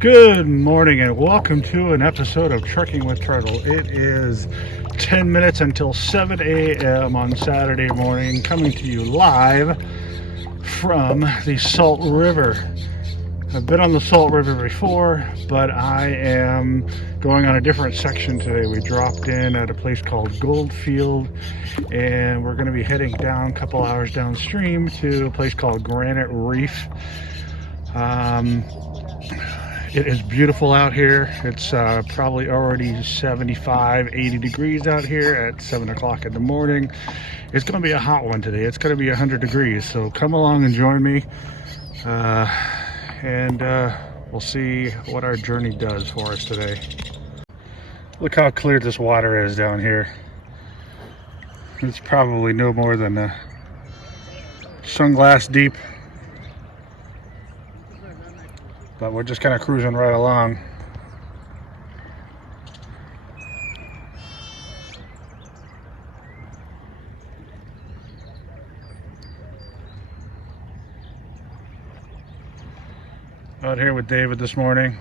Good morning and welcome to an episode of Trekking with Turtle. It is 10 minutes until 7 a.m. on Saturday morning, coming to you live from the Salt River. I've been on the Salt River before, but I am going on a different section today. We dropped in at a place called Goldfield, and we're going to be heading down a couple hours downstream to a place called Granite Reef. It is beautiful out here. It's probably already 75, 80 degrees out here at 7 o'clock in the morning. It's going to be a hot one today. It's going to be 100 degrees. So come along and join me. And we'll see what our journey does for us today. Look how clear this water is down here. It's probably no more than sunglass deep. But we're just kind of cruising right along. Out here with David this morning.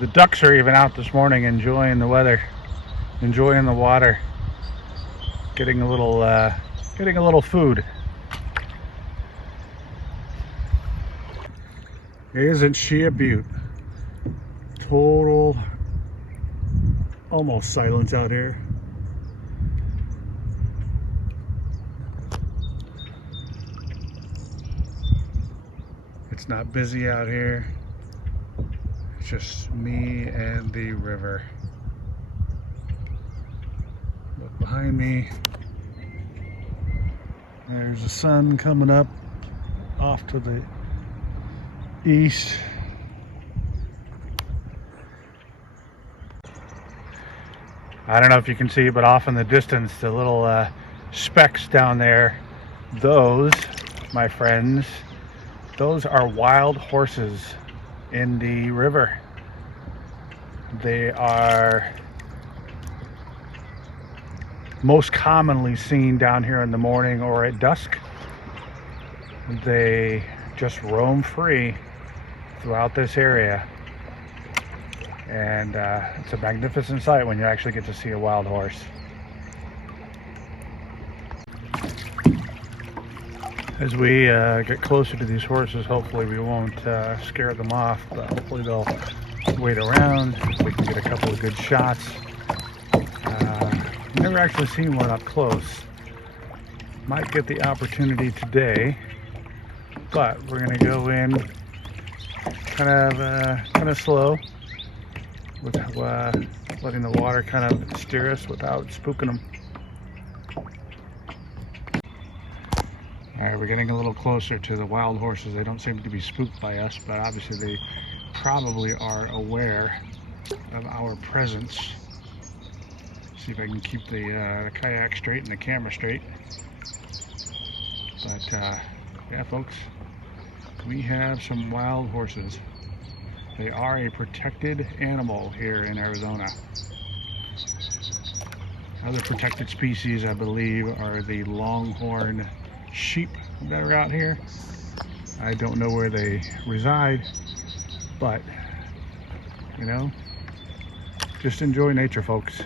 The ducks are even out this morning enjoying the weather, enjoying the water, getting a little food. Isn't she a beaut? Total, almost silence out here. It's not busy out here. It's just me and the river. Look behind me. There's the sun coming up off to the east. I don't know if you can see, but off in the distance, the little specks down there, those, my friends, those are wild horses in the river. They are most commonly seen down here in the morning or at dusk. They just roam free throughout this area, and it's a magnificent sight when you actually get to see a wild horse. As we get closer to these horses, hopefully we won't scare them off, but hopefully they'll wait around. We can get a couple of good shots. Never actually seen one up close. Might get the opportunity today, but we're gonna go in kind of slow, with letting the water kind of steer us without spooking them. All right, we're getting a little closer to the wild horses. They don't seem to be spooked by us, but obviously they probably are aware of our presence. See if I can keep the kayak straight and the camera straight. But yeah, folks, we have some wild horses. They are a protected animal here in Arizona. Other protected species, I believe, are the longhorn sheep that are out here. I don't know where they reside, but you know, just enjoy nature, folks.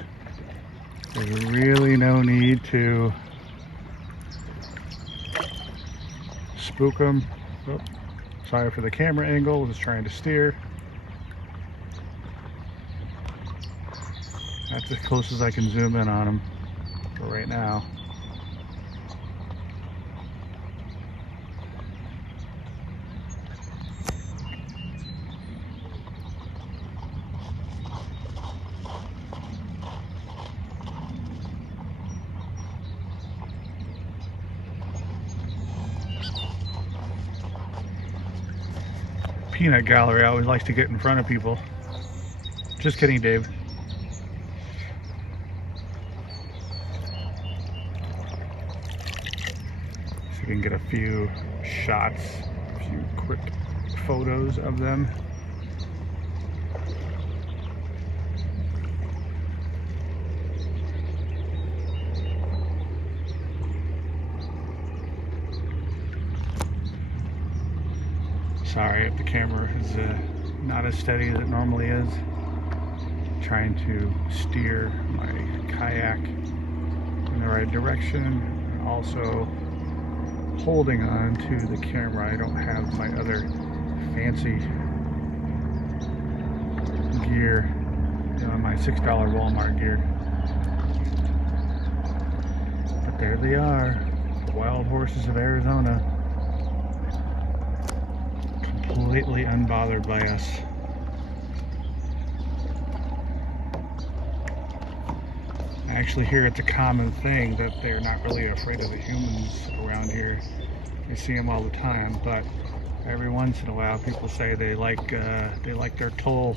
There's really no need to spook them. Oh, sorry for the camera angle, just trying to steer. That's as close as I can zoom in on them for right now. Peanut gallery always likes to get in front of people. Just kidding, Dave. So you can get a few shots, a few quick photos of them. Sorry if the camera is not as steady as it normally is. Trying to steer my kayak in the right direction, and also holding on to the camera. I don't have my other fancy gear, my $6 Walmart gear. But there they are, the wild horses of Arizona, completely unbothered by us. I actually hear it's a common thing that they're not really afraid of the humans around here. You see them all the time, but every once in a while people say they like their toll,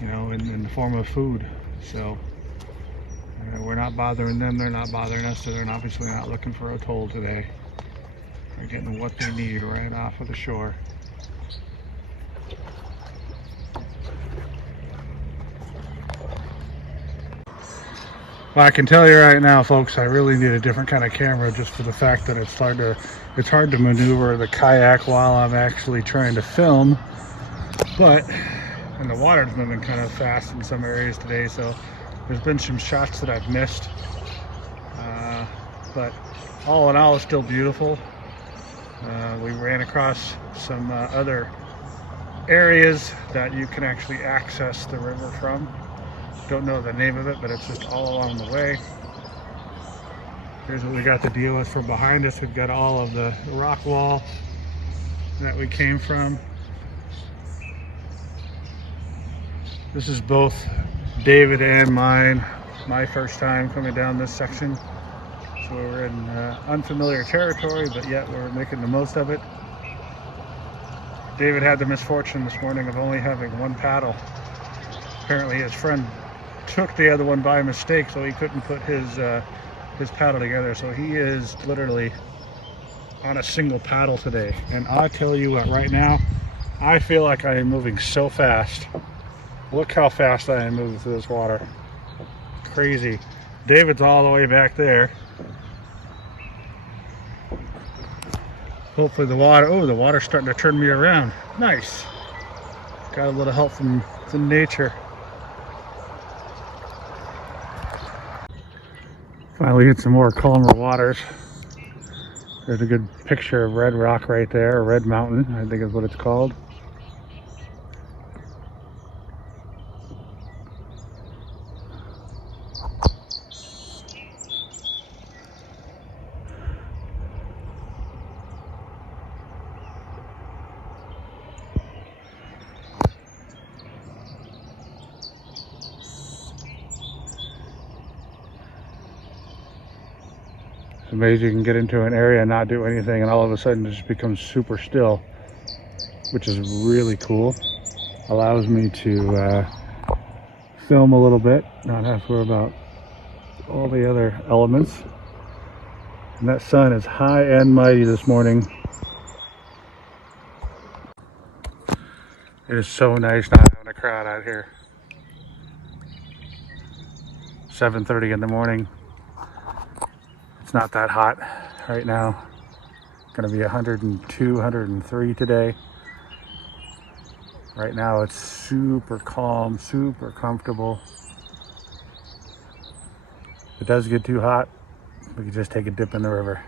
in the form of food. So we're not bothering them, they're not bothering us, so they're obviously not looking for a toll today. They're getting what they need right off of the shore. Well, I can tell you right now, folks, I really need a different kind of camera, just for the fact that it's hard to maneuver the kayak while I'm actually trying to film. And the water's moving kind of fast in some areas today, so there's been some shots that I've missed. But all in all, it's still beautiful. We ran across some other areas that you can actually access the river from. Don't know the name of it, but it's just all along the way. Here's what we got to deal with from behind us. We've got all of the rock wall that we came from. This is both David and my first time coming down this section. So we're in unfamiliar territory, but yet we're making the most of it. David had the misfortune this morning of only having one paddle. Apparently his friend took the other one by mistake, so he couldn't put his paddle together. So he is literally on a single paddle today. And I tell you what, right now, I feel like I am moving so fast. Look how fast I am moving through this water. Crazy. David's all the way back there. Hopefully the water's starting to turn me around. Nice. Got a little help from nature. Finally hit some more calmer waters. There's a good picture of Red Rock right there, or Red Mountain, I think is what it's called. It's amazing you can get into an area and not do anything, and all of a sudden it just becomes super still, which is really cool. Allows me to film a little bit, not have to worry about all the other elements. And that sun is high and mighty this morning. It is so nice not having a crowd out here. 7:30 in the morning. It's not that hot right now. It's going to be 102, 103 today. Right now it's super calm, super comfortable. If it does get too hot, we can just take a dip in the river.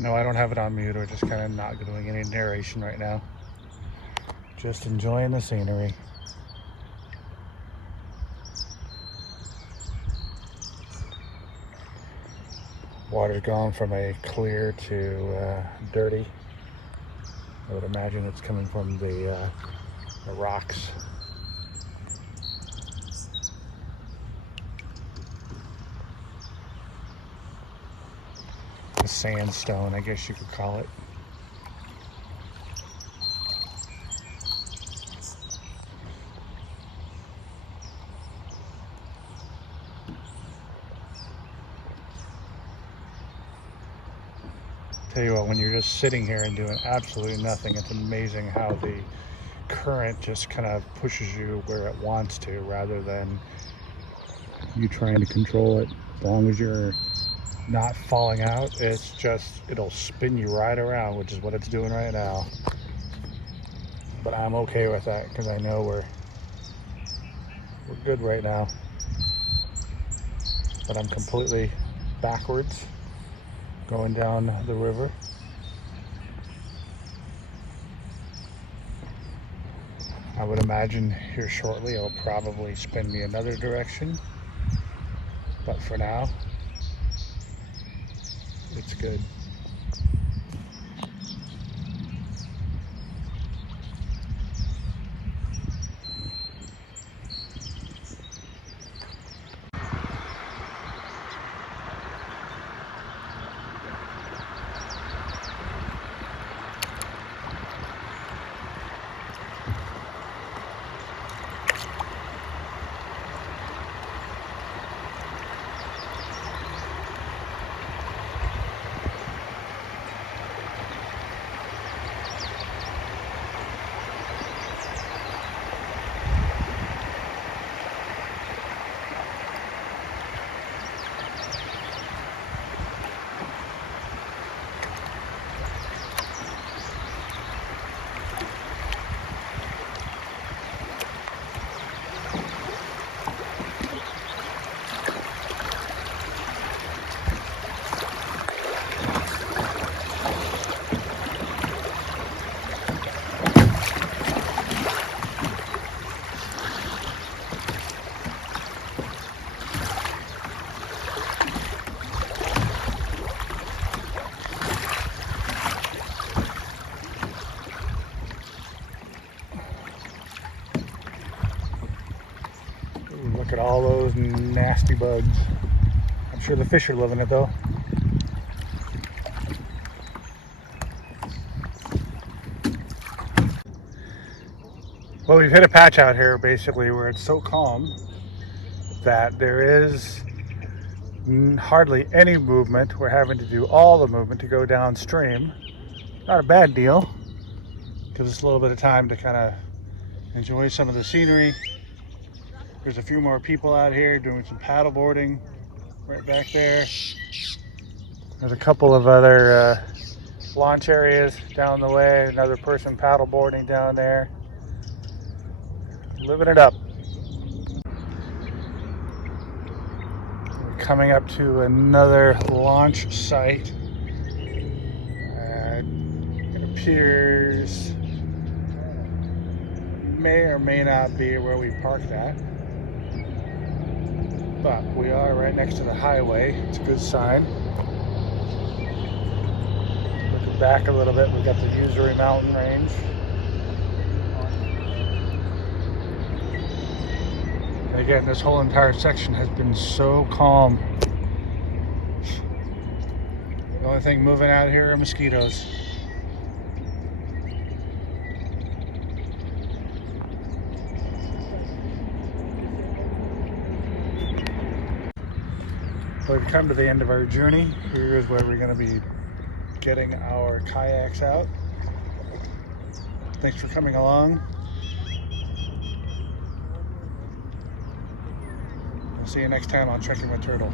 No, I don't have it on mute. We're just kind of not doing any narration right now. Just enjoying the scenery. Water's gone from a clear to dirty. I would imagine it's coming from the rocks. The sandstone, I guess you could call it. Tell you what, when you're just sitting here and doing absolutely nothing, it's amazing how the current just kind of pushes you where it wants to rather than you trying to control it. As long as you're not falling out, it'll spin you right around, which is what it's doing right now. But I'm okay with that because I know we're good right now. But I'm completely backwards going down the river. I would imagine here shortly it'll probably spin me another direction. But for now, it's good. Look at all those nasty bugs. I'm sure the fish are loving it though. Well, we've hit a patch out here basically where it's so calm that there is hardly any movement. We're having to do all the movement to go downstream. Not a bad deal. Gives us a little bit of time to kind of enjoy some of the scenery. There's a few more people out here doing some paddle boarding right back there. There's a couple of other launch areas down the way. Another person paddle boarding down there. Living it up. We're coming up to another launch site. It appears may or may not be where we parked at. But we are right next to the highway. It's a good sign. Looking back a little bit, we've got the Usery mountain range. And again, this whole entire section has been so calm. The only thing moving out here are mosquitoes. We've come to the end of our journey. Here is where we're going to be getting our kayaks out. Thanks for coming along. I'll see you next time on Trekking with Turtle.